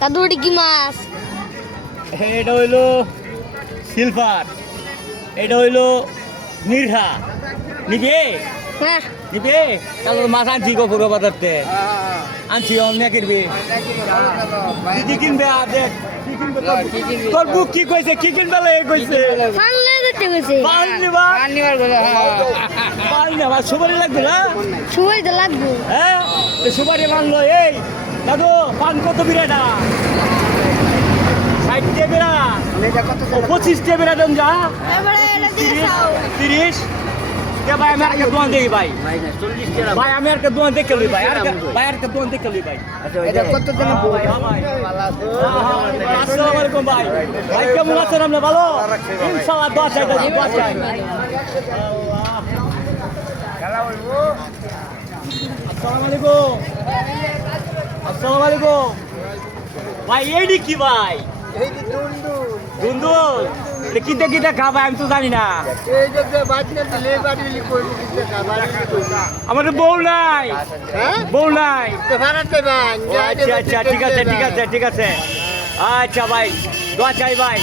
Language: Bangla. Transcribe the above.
দাদু ওটি কি মাছ? এটা হইলো সিলভার, এটা হইলো নির্হা। নিবে হ্যাঁ নিবে তাহলে মাছ আনছি গোপুর বাজারতে আনছি অনেক কিনবি কি কিনবে আর দেখ কি কিনবে তোর বুক কি কইছে কি কিনবে লয়ে কইছে সামনে যেতে গেছে পাল নিবা পাল নিবা সুপারি লাগবে না সময় তো লাগবে। হ্যাঁ তো সুপারি মানলো এই দাদু পান কত বিরাটা 60 টাকা বিরা 25 টাকা বিরা দেন যা এবারে এটা দিয়ে খাও। 30 ভাই আমি আর দোয়ান দেখি ভাই ভাই আমি আর দোয়ান দেখে লই ভাই ভাই আর দোয়ান দেখে লই ভাই আসসালামু আলাইকুম ভাই ভাই কেমন আছেন আপনি ভালো ইনশাআল্লাহ দোয়া চাই দোয়া চাই আসসালামু আলাইকুম আসসালামু আলাইকুম ভাই এইডি কি ভাই দুন্দুল এটা কিটা কিটা খাবা আমি তো জানি না আমাদের বউ নাই বউ নাই আচ্ছা আচ্ছা ঠিক আছে ঠিক আছে ঠিক আছে আচ্ছা ভাই দোয়া চাই ভাই